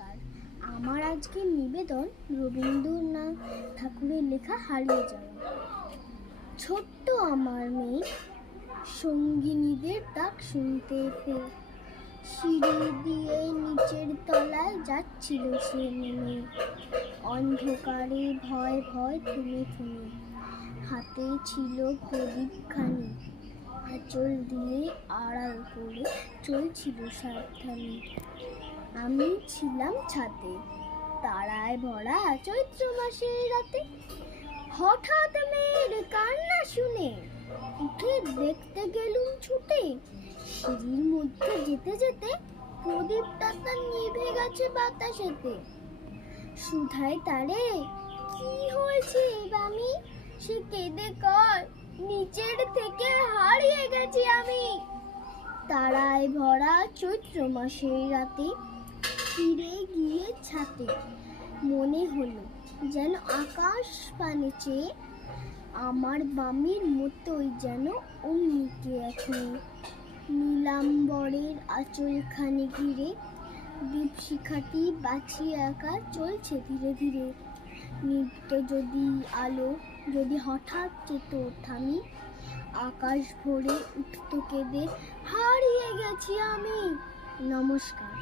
নমস্কার। আমার আজকে নিবেদন রবীন্দ্রনাথ ঠাকুরের লেখা হারিয়ে যাওয়া। ছোট্ট আমার মেয়ে সঙ্গিনীদের ডাক শুনতে পেয়ে সিঁড়ি দিয়ে নিচের তলায় যাচ্ছিল সে নেমে। অন্ধকারে ভয় ভয় থেমে থেমে হাতে ছিল প্রদীপখানি, আঁচল দিয়ে আড়াল করে চলছিল সাবধানে। আমি ছিলাম ছাদে, তারায় ভরা চৈত্র মাসের রাতে। হঠাৎ মেয়ের কান্না শুনে উঠে দেখতে গেলুম ছুটে। সিঁড়ির মধ্যে যেতে যেতে প্রদীপটা তার নিভে গেছে বাতাসেতে। সুধাই তারে, কি হয়েছে বামি? সে কেঁদে কয়, নিচের থেকে হারিয়ে গেছি আমি। তারায় ভরা চৈত্র মাসের রাতে ফিরে গিয়ে ছাতে মনে হলো যেন আকাশ পানে চেয়ে আমার বামির মতোই যেন অমনিকে এখন নীলাম্বরের আঁচলখানি ঘিরে দীপশিখাটি বাঁচিয়ে একা চলছে ধীরে ধীরে। নিত্য যদি আলো যদি হঠাৎ যেত থামি, আকাশ ভরে উঠত কেঁদে, হারিয়ে গেছি আমি। নমস্কার।